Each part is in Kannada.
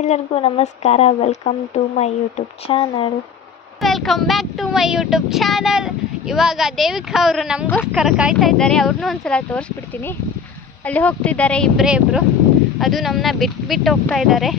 ಎಲ್ಲರಿಗೂ ನಮಸ್ಕಾರ. Welcome to my YouTube channel welcome back to my YouTube channel ಇವಾಗ ದೇವಿಕಾ ಅವರು ನಮಗೋಸ್ಕರ ಕಾಯ್ತಾ ಇದ್ದಾರೆ. ಅವ್ರನ್ನೂ ಒಂದ್ಸಲ ತೋರಿಸ್ಬಿಡ್ತೀನಿ. ಅಲ್ಲಿ ಹೋಗ್ತಿದ್ದಾರೆ ಇಬ್ಬರೇ ಇಬ್ಬರು ಅದು ನಮ್ಮನ್ನ ಬಿಟ್ಟು ಬಿಟ್ಟು ಹೋಗ್ತಾ ಇದ್ದಾರೆ.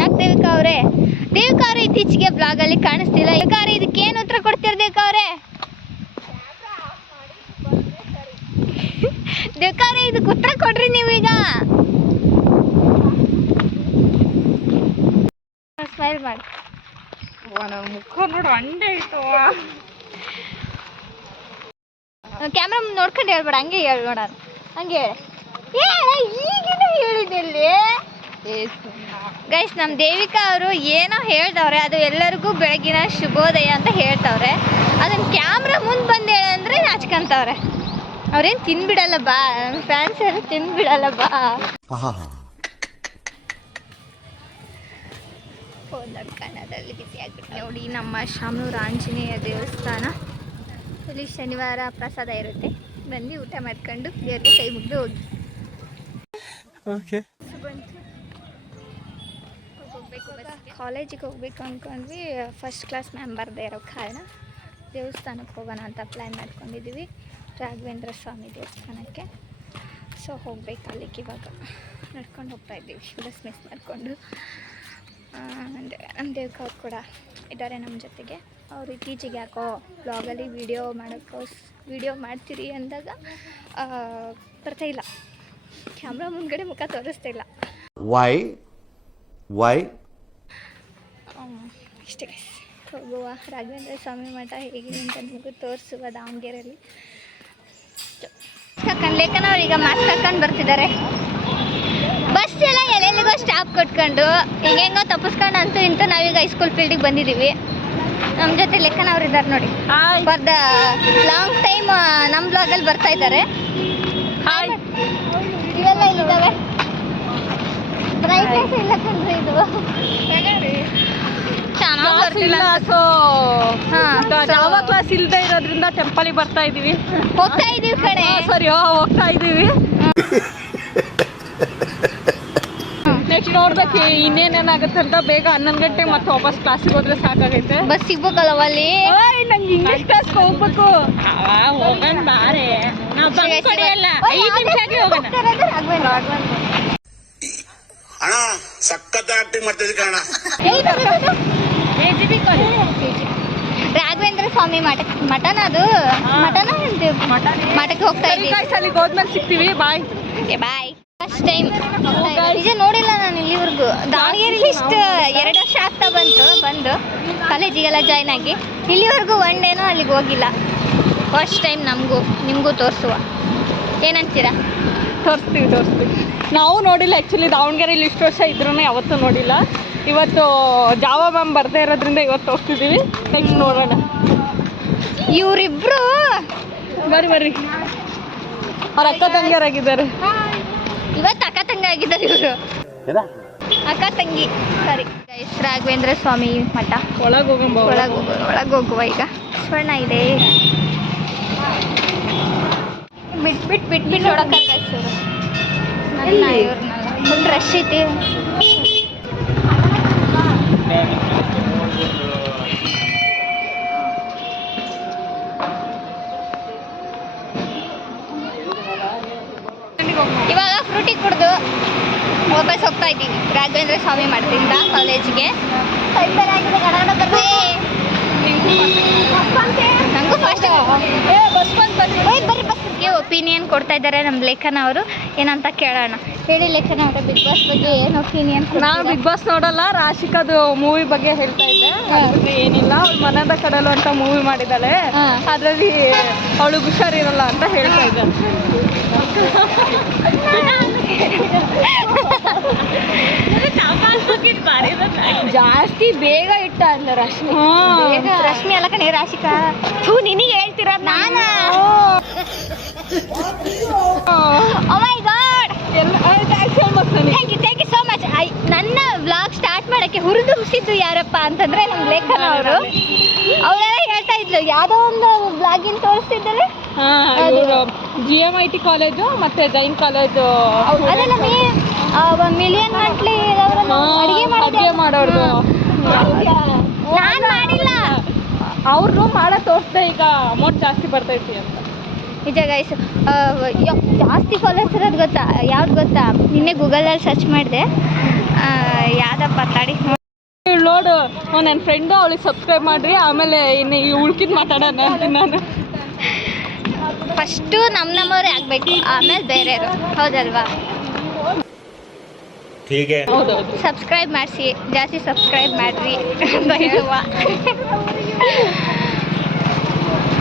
ಯಾಕೆ ದೇವಿಕಾ ಅವರೇ? ದೇವಿಕಾ ಅವರು ಇತ್ತೀಚೆಗೆ ಬ್ಲಾಗಲ್ಲಿ ಕಾಣಿಸ್ತಿಲ್ಲ. ದೇವಿಕಾ ಅವರೇ ಏನು ಉತ್ತರ ಕೊಡ್ತೀರ ದೇವಿಕಾ ಅವರೇ? ದೇವಿಕಾ ಅವರೇ, ಇದಕ್ಕೆ ಉತ್ತರ ಕೊಡ್ರಿ ನೀವೀಗ ಸ್ಮೈಲ್ ಮಾಡಿ ಇತ್ತು. ಕ್ಯಾಮ್ರಾ ನೋಡ್ಕೊಂಡು ಹೇಳ್ಬೇಡ ಹಂಗೆ ಹೇಳಿ ನೋಡೋಣ. ಹಂಗೆ ಈಗಿನ ಹೇಳಿದಲ್ಲಿ ಗೈಸ್ ನಮ್ಮ ದೇವಿಕಾ ಅವರು ಏನೋ ಹೇಳ್ತವ್ರೆ ಅದು ಎಲ್ಲರಿಗೂ ಬೆಳಗಿನ ಶುಭೋದಯ ಅಂತ ಹೇಳ್ತವ್ರೆ. ಅದನ್ನ ಕ್ಯಾಮ್ರಾ ಮುಂದೆ ಬಂದು ಹೇಳಂದ್ರೆ ನಾಚ್ಕೊಂತವ್ರೆ. ಅವ್ರೇನು ತಿನ್ಬಿಡಲ್ಲ ಬಾ ಫ್ಯಾನ್ಸ್ ಎಲ್ಲ ತಿನ್ಬಿಡಲ್ಲ ಬಾ. ಫೋನಲ್ಲಿ ಕನ್ನಡದಲ್ಲಿ ಬಿಸಿ ಆಗ್ಬಿಟ್ಟು ನೋಡಿ ನಮ್ಮ ಶಾಮನೂರು ಆಂಜನೇಯ ದೇವಸ್ಥಾನ. ಇಲ್ಲಿ ಶನಿವಾರ ಪ್ರಸಾದ ಇರುತ್ತೆ. ಬಂದು ಊಟ ಮಾಡ್ಕೊಂಡು ದೇವ್ರಿಗೆ ಕೈ ಮುಗಿದು ಹೋಗಿ. ಕಾಲೇಜಿಗೆ ಹೋಗ್ಬೇಕು ಅಂದ್ಕೊಂಡ್ವಿ. ಫಸ್ಟ್ ಕ್ಲಾಸ್ ಮ್ಯಾಮ್ ಬರದೇ ಇರೋ ಕಾರಣ ದೇವಸ್ಥಾನಕ್ಕೆ ಹೋಗೋಣ ಅಂತ ಪ್ಲ್ಯಾನ್ ಮಾಡ್ಕೊಂಡಿದ್ದೀವಿ ರಾಘವೇಂದ್ರ ಸ್ವಾಮಿ ದೇವಸ್ಥಾನಕ್ಕೆ. ಸೊ ಹೋಗ್ಬೇಕು ಅಲ್ಲಿಗೆ ಇವಾಗ. ನಡ್ಕೊಂಡು ಹೋಗ್ತಾ ಇದ್ದೀವಿ. ಬಸ್ ಮಿಸ್ ಮಾಡಿಕೊಂಡು. ನಮ್ಮ ದೇವ್ಕ ಅವ್ರು ಕೂಡ ಇದ್ದಾರೆ ನಮ್ಮ ಜೊತೆಗೆ. ಅವ್ರು ಇತ್ತೀಚೆಗೆ ಯಾಕೋ ಬ್ಲಾಗಲ್ಲಿ ವಿಡಿಯೋ ಮಾಡೋಕ್ಕೋ ವಿಡಿಯೋ ಮಾಡ್ತೀರಿ ಅಂದಾಗ ಬರ್ತಾ ಇಲ್ಲ. ಕ್ಯಾಮ್ರಾ ಮುಂದ್ಗಡೆ ಮುಖ ತೋರಿಸ್ತಾ ಇಲ್ಲ. ವೈ ವೈ ಇಷ್ಟೇ. ಹೋಗುವ. ರಾಘವೇಂದ್ರ ಸ್ವಾಮಿ ಮಠ ಹೇಗಿದೆ ಅಂತ ನಿಮಗೂ ತೋರಿಸುವ ದಾವಣಗೆರೆಯಲ್ಲಿ. ಲೇಖನವ್ರು ಲೇಖನ ಅವ್ರು ಈಗ ಮಾಸ್ಕ್ ಹಾಕೊಂಡು ಬರ್ತಿದ್ದಾರೆ. ಬಸ್ ಎಲ್ಲ ಎಲ್ಲೆಲ್ಲಿಗೋ ಸ್ಟಾಪ್ ಕೊಟ್ಕೊಂಡು ಹೆಂಗೆಂಗೋ ತಪ್ಪಿಸ್ಕೊಂಡು ಅಂತೂ ಇಂತೂ ನಾವೀಗ ಹೈಸ್ಕೂಲ್ ಫೀಲ್ಡಿಗೆ ಬಂದಿದ್ದೀವಿ ನಮ್ಮ ಜೊತೆ ಲೆಕ್ಕನ ಅವ್ರು ಇದ್ದಾರೆ ನೋಡಿ. ಫಾರ್ ದ ಲಾಂಗ್ ಟೈಮ್ ನಮ್ಮ ಬ್ಲಾಗಲ್ಲಿ ಬರ್ತಾ ಇದ್ದಾರೆ. ಇವೆಲ್ಲ ಇಲ್ಲಿದ್ದಾವೆ. ಬ್ರೈಟ್ನೆಸ್ ಇಲ್ಲ ಕಣ್ರಿ ಇದು. ಕ್ಲಾಸ್ ಇಲ್ಲದೆ ಇರೋದ್ರಿಂದ ಟೆಂಪಲಿಗೆ ಬರ್ತಾ ಇದೀವಿ. ಹೋಗ್ತಾ ಇದೀವಿ ಕಡೆ ಸರಿ ಹೋಗ್ತಾ ಇದೀವಿ. ನೋಡ್ಬೇಕು ಇನ್ನೇನೇನಾಗುತ್ತೆ ಅಂತ ಬೇಗ ಹನ್ನೊಂದು ಗಂಟೆ ಮತ್ತೆ ವಾಪಸ್ ಕ್ಲಾಸಿಗೆ ಹೋದ್ರೆ ಸಾಕಾಗೈತೆ. ಬಸ್ ಸಿಗ್ಬೇಕಲ್ಲವ ಅಲ್ಲಿ? ಓಯ್ ನಂಗೆ ಇಂಗ್ಲಿಷ್ ಕ್ಲಾಸ್ಗೆ ಹೋಗ್ಬೇಕು. ಹೋಗೋಣ ಬಾರೆ. ನಾವು ಬಂಕ್ ಪಡೆಯಲ್ಲ ಐದು ನಿಮಿಷಕ್ಕೆ ಹೋಗೋಣ. ಅಣ್ಣ ಸಖತ್ ಆಕ್ಟಿಂಗ್ ಮಾಡ್ತಿದ್ದೆ ಕಣ ರಾಘವೇಂದ್ರ ಸ್ವಾಮಿ ಮಠ ಮಠನ ಅದು? ಮಠನ ಮಠಕ್ಕೆ ಹೋಗ್ತಾ ಇದ್ದೀವಿ. ಅಲ್ಲಿಗೆ ಹೋದ್ಮೇಲೆ ಸಿಗ್ತೀವಿ. ಬಾಯ್ ಬಾಯ್ ಫಸ್ಟ್ ಟೈಮ್ ನಿಜ ನೋಡಿಲ್ಲ ನಾನು ಇಲ್ಲಿವರೆಗೂ. ದಾವಣಗೆರೆಲಿ ಇಷ್ಟು ಎರಡು ವರ್ಷ ಆಗ್ತಾ ಬಂತು ಬಂದು ಕಾಲೇಜಿಗೆಲ್ಲ ಜಾಯ್ನ್ ಆಗಿ. ಇಲ್ಲಿವರೆಗೂ ಒನ್ ಡೇನೂ ಅಲ್ಲಿಗೆ ಹೋಗಿಲ್ಲ. ಫಸ್ಟ್ ಟೈಮ್ ನಮಗೂ ನಿಮಗೂ ತೋರಿಸುವ. ಏನಂತೀರಾ? ತೋರಿಸ್ತೀವಿ ತೋರಿಸ್ತೀವಿ. ನಾವು ನೋಡಿಲ್ಲ ಆ್ಯಕ್ಚುಲಿ ದಾವಣಗೆರೆಯಲ್ಲಿ ಇಷ್ಟು ವರ್ಷ ಇದ್ರೂ ಯಾವತ್ತೂ ನೋಡಿಲ್ಲ. ಇವತ್ತು ಜಾವ ಮ್ಯಾಮ್ ಬರ್ತಾ ಇರೋದ್ರಿಂದ ಇವತ್ತು ತೋರಿಸ್ತಿದ್ದೀವಿ. ನೆಕ್ಸ್ಟ್ ನೋಡೋಣ. ಇವರಿಬ್ರು ಬರ್ರಿ ಬರ್ರಿ. ಅವ್ರ ಅಕ್ಕ ತಂಗಿಯರಾಗಿದ್ದಾರೆ. ಇವತ್ತು ಅಕ್ಕ ತಂಗಿ ಆಗಿದ್ದಾರೆ ಇವರು. ಅಕ್ಕ ತಂಗಿ. ಸರಿ. ಗೈಸ್ ರಾಘವೇಂದ್ರ ಸ್ವಾಮಿ ಮಠ. ಒಳಗೆ ಒಳಗೆ ಒಳಗೆ ಹೋಗುವ ಈಗ. ಸ್ವರ್ಣ ಇದೆ. ಬಿಟ್ ಬಿಟ್ ಬಿಟ್ ಬಿಟ್ ನೋಡಕ್ಕಲ್ಲ ಸರ್ ನನ್ನ ಇವ್ರನ್ನೆಲ್ಲ ಫುಲ್ ರಶ್ ಐತಿ. ರಾಘವೇಂದ್ರ ಸ್ವಾಮಿ ಮಠದಿಂದ ಕಾಲೇಜಿಗೆ. ನಂಗೂ ಫಸ್ಟ್ ಒಪಿನಿಯನ್ ಕೊಡ್ತಾ ಇದ್ದಾರೆ ನಮ್ಮ ಲೇಖನ ಅವರು. ಏನಂತ ಕೇಳೋಣ. ಹೇಳಿ ಲೇಖನ ಅವರ ಬಿಗ್ ಬಾಸ್ ಬಗ್ಗೆ ಏನು ಒಪಿನಿಯನ್ ನಾವು ಬಿಗ್ ಬಾಸ್ ನೋಡಲ್ಲ ರಾಶಿಕದು ಮೂವಿ ಬಗ್ಗೆ ಹೇಳ್ತಾ ಇದ್ದೆ. ಏನಿಲ್ಲ ಅವಳು ಮನದ ಕಡಲು ಅಂತ ಮೂವಿ ಮಾಡಿದ್ದಾಳೆ. ಅದರಲ್ಲಿ ಅವಳು ಹುಷಾರಿರಲ್ಲ ಅಂತ ಹೇಳ್ತಾ ಇದ್ದೆ. ಜಾಸ್ತಿ ಬೇಗ ಇಟ್ಟ ಅಲ್ಲ ರಶ್ಮಿ. ರಶ್ಮಿ ಅಲ್ಲ ಕಣೆ ರಾಶಿಕಾ. ಥೂ ನಿನಗೆ ಹೇಳ್ತಿರ ನಾನು? ಓ my god thank you thank you so much I ನನ್ನ ವ್ಲಾಗ್ ಸ್ಟಾರ್ಟ್ ಮಾಡೋಕ್ಕೆ ಹುಸಿದ್ದು ಯಾರಪ್ಪ ಅಂತಂದ್ರೆ ನಮ್ಮ ಲೇಖನ ಅವರು. ಅವರೆಲ್ಲ ಹೇಳ್ತಾ ಇದ್ಲು ಯಾವುದೋ ಒಂದು ಬ್ಲಾಗಿನ್ ತೋರಿಸ್ತಿದ್ದಲ್ಲ G M I T college ಮತ್ತೆ ಜೈನ್ ಕಾಲೇಜು ಅದೆಲ್ಲ ಮೇ ಮಿಲಿಯನ್ ಗಂಟ್ಲೆ. ಅಡಿಗೆ ಮಾಡೋರ್ದು. ನಾನು ಮಾಡಿಲ್ಲ. ಅವ್ರು ಮಾಡೋ ತೋರಿಸ್ದೆ ಈಗ ಅಮೌಂಟ್ ಜಾಸ್ತಿ ಬರ್ತೈತಿ ಅಂತ. ನಿಜ ಗೈಸ್ ಜಾಸ್ತಿ ಫಾಲೋವರ್ಸ್ ಇರೋದು ಗೊತ್ತಾ? ಯಾವ್ದು ಗೊತ್ತಾ? ನಿನ್ನೆ ಗೂಗಲಲ್ಲಿ ಸರ್ಚ್ ಮಾಡಿದೆ. ಯಾವ್ದಪ್ಪ ತಡಿ. ನೋಡು ನನ್ನ ಫ್ರೆಂಡು ಅವಳಿಗೆ ಸಬ್ಸ್ಕ್ರೈಬ್ ಮಾಡಿರಿ ಆಮೇಲೆ ಇನ್ನು ಈ ಉಳ್ಕಿದ್ ಮಾತಾಡೋಣ ನಾನು. ಫಸ್ಟು ನಮ್ಮ ನಮ್ಮವ್ರೇ ಆಗಬೇಕು ಆಮೇಲೆ ಬೇರೆಯವರು. ಹೌದಲ್ವಾ? ಸಬ್ಸ್ಕ್ರೈಬ್ ಮಾಡಿಸಿ ಜಾಸ್ತಿ ಸಬ್ಸ್ಕ್ರೈಬ್ ಮಾಡಿರಿ ಅಂತ ಹೇಳುವ.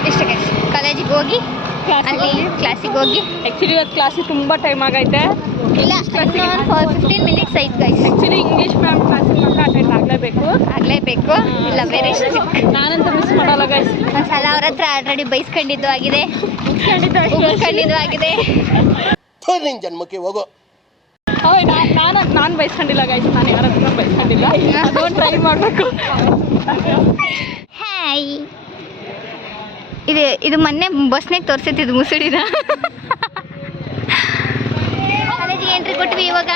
ಇಷ್ಟ ಗೈಸ್ ಕಾಲೇಜಿಗೆ ಹೋಗಿ ಅಲ್ಲಿ ಕ್ಲಾಸಿಗೆ ಹೋಗಿ. ಆ್ಯಕ್ಚುಲಿ ಇವತ್ತು ಕ್ಲಾಸಿಗೆ ತುಂಬ ಟೈಮ್ ಆಗೈತೆ. ಇಲ್ಲ ಒಂದು ಫೋರ್ ಫಿಫ್ಟೀನ್ ಮಿನಿಟ್ಸ್ ಐತೆ ಗೈಸ್ ಆ್ಯಕ್ಚುಲಿ ಇಂಗ್ಲೀಷ್ ಮ್ಯಾಮ್ ಕ್ಲಾಸಿಗೆ ಪಕ್ಕ ಅಟೆಂಡ್ ಆಗಲೇಬೇಕು. ಆಗಲೇಬೇಕು. ಇಲ್ಲ ಬೇರೆ ನಾನಂತೂ ಮಿಸ್ ಮಾಡಲ್ಲ ಗೈಸ್ ಒಂದ್ಸಲ ಅವ್ರ ಹತ್ರ ಆಲ್ರೆಡಿ ಬೈಸ್ಕೊಂಡಿದ್ದು ಆಗಿದೆ. ಉಗಿಸ್ಕೊಂಡಿದ್ದು ಆಗಿದೆ. ನಿನ್ ಜನ್ಮಕ್ಕೆ ಹೋಗೋ. ಹೌದು ನಾನು ನಾನು ನಾನು ಬೈಸ್ಕೊಂಡಿಲ್ಲ ಗೈಸ್ ನಾನು ಯಾರ ಹತ್ರ ಬೈಸ್ಕೊಂಡಿಲ್ಲ. ಟ್ರೈ ಮಾಡಬೇಕು. ಹಾಯ್ ಇದು ಇದು ಮೊನ್ನೆ ಬಸ್ನಾಗ ತೋರಿಸಿದ್ದು ಮುಸುಡಿನ. ಕಾಲೇಜಿಗೆ ಎಂಟ್ರಿ ಕೊಟ್ವಿ ಇವಾಗ.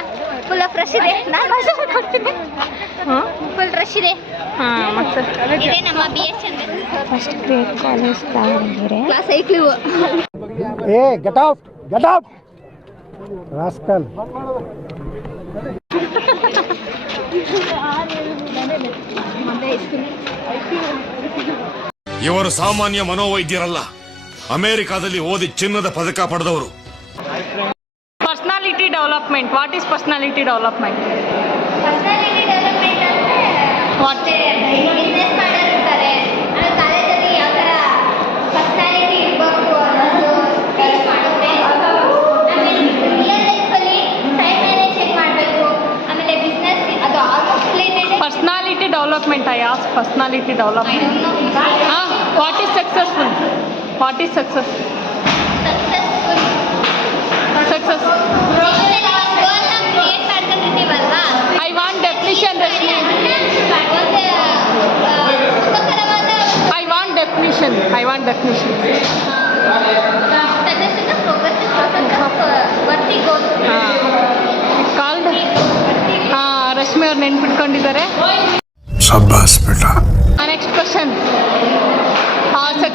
ಫುಲ್ ಆಫ್ ರಶ್ ಇದೆ. ನಾನು ಕೊಡ್ತೀನಿ. ಹಾಂ? ಫುಲ್ ರಶ್ ಇದೆ. ಹಾಂ ಮತ್ತೆ? ಇದೇ ನಮ್ಮ B first grade college Davanagere class out! Get out! Rascal. ಇವರು ಸಾಮಾನ್ಯ ಮನೋವೈದ್ಯರಲ್ಲ. ಅಮೆರಿಕಾದಲ್ಲಿ ಓದಿ ಚಿನ್ನದ ಪದಕ ಪಡೆದವರು. Personality development what is personality development personality development ಅಂದರೆ ವಾಟ್ ಬಿಸ್ನೆಸ್ ಮಾಡೋರಿರ್ತಾರೆ ಆಮೇಲೆ ಕಾಲೇಜಲ್ಲಿ ಯಾವ ಥರ ಪರ್ಸನಾಲಿಟಿ ಇರಬೇಕು ಅನ್ನೋದು ಟೀಚ್ ಮಾಡುತ್ತೆ ಆಮೇಲೆ ರಿಯಲ್ ಲೈಫಲ್ಲಿ ಟೈಮ್ ಮ್ಯಾನೇಜ್ ಹೇಗೆ ಮಾಡಬೇಕು ಆಮೇಲೆ ಬಿಸ್ನೆಸ್ ಅದು almost related personality development I as personality development ಹಾಂ what is successful what is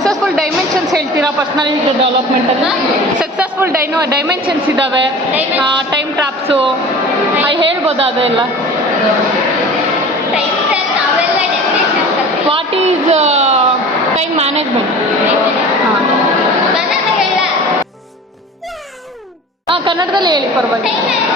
successful dimensions ಹೇಳ್ತೀರಾ ಪರ್ಸ್ನಾಲಿಟಿ ಅನ್ನ? ಸಕ್ಸಸ್ಫುಲ್ ಡೈನೋ ಡೈಮೆನ್ಷನ್ಸ್ ಇದ್ದಾವೆ ಟೈಮ್ ಟ್ರಾಪ್ಸು ಐ ಹೇಳ್ಬೋದಾ ಅದೆಲ್ಲ? ವಾಟ್ ಈಸ್ ಟೈಮ್ ಮ್ಯಾನೇಜ್ಮೆಂಟ್ ಹಾಂ. ಕನ್ನಡದಲ್ಲಿ ಹೇಳಿ ಪರವಾಗಿಲ್ಲ.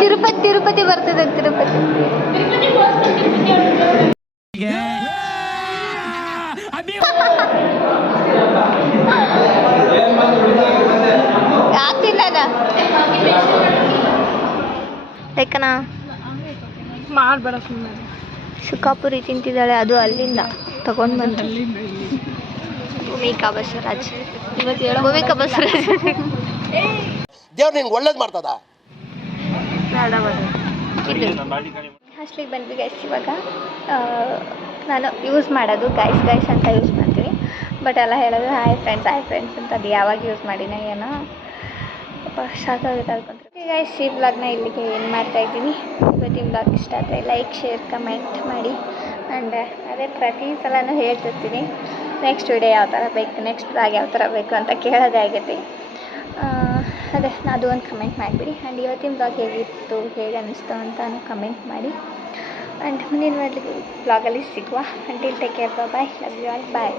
ತಿರುಪತಿ ತಿರುಪತಿ ಬರ್ತದೆ ತಿರುಪತಿ. ಯಾಕೆ ತಿನ್ನದ ಲೆಕ್ಕನ ಮಾಡಬೇಡ ಸುಮ್ಮನೆ ಸುಖಾಪುರಿ ತಿಂತಿದ್ದಾಳೆ ಅದು ಅಲ್ಲಿಂದ. ತಗೊಂಡು ಬಂದು ಭೂಮಿಕಾ ಬಸವರಾಜ್. ಭೂಮಿಕಾ ಬಸವರಾಜ್. ದೇವ್ರು ನಿಂಗೆ ಒಳ್ಳೇದು ಮಾಡ್ತದ? ಹಾಸ್ಟ್ಲಿಗೆ ಬಂದ್ವಿ ಗೈಸ್ ಇವಾಗ. ನಾನು ಯೂಸ್ ಮಾಡೋದು ಗೈಸ್ ಗೈಸ್ ಅಂತ ಯೂಸ್ ಮಾಡ್ತೀನಿ ಬಟ್ ಎಲ್ಲ ಹೇಳೋದು ಹಾಯ್ ಫ್ರೆಂಡ್ಸ್ ಹಾಯ್ ಫ್ರೆಂಡ್ಸ್ ಅಂತ ಅದು ಯಾವಾಗ ಯೂಸ್ ಮಾಡಿನ ಏನೋ. ಸಾಕಾಗುತ್ತೆ ಗೈಸ್ ಈ ಬ್ಲಾಗ್ನ ಇಲ್ಲಿಗೆ ಏನು ಮಾಡ್ತಾ ಇದ್ದೀನಿ. ಇವತ್ತಿನ ಬ್ಲಾಗ್ ಇಷ್ಟ ಆದರೆ ಲೈಕ್ ಶೇರ್ ಕಮೆಂಟ್ ಮಾಡಿ. ಆ್ಯಂಡ್ ಅದೇ ಪ್ರತಿ ಸಲನೂ ಹೇಳ್ತಿರ್ತೀನಿ. ನೆಕ್ಸ್ಟ್ ವಿಡಿಯೋ ಯಾವ ಥರ ಬೇಕು ನೆಕ್ಸ್ಟ್ ಬ್ಲಾಗ್ ಯಾವ ಥರ ಬೇಕು ಅಂತ ಕೇಳೋದೇ ಆಗೈತಿ ಅದೇ ಅದು ಒಂದು ಕಮೆಂಟ್ ಮಾಡಿಬಿಡಿ. ಆ್ಯಂಡ್ ಇವತ್ತಿನ ಬ್ಲಾಗ್ ಹೇಗಿತ್ತು, ಹೇಗೆ ಅನ್ನಿಸ್ತು ಅಂತ ಕಮೆಂಟ್ ಮಾಡಿ. ಆ್ಯಂಡ್ ಮುಂದಿನ ಬ್ಲಾಗಲ್ಲಿ ಸಿಗುವ. Until take care bye love you all bye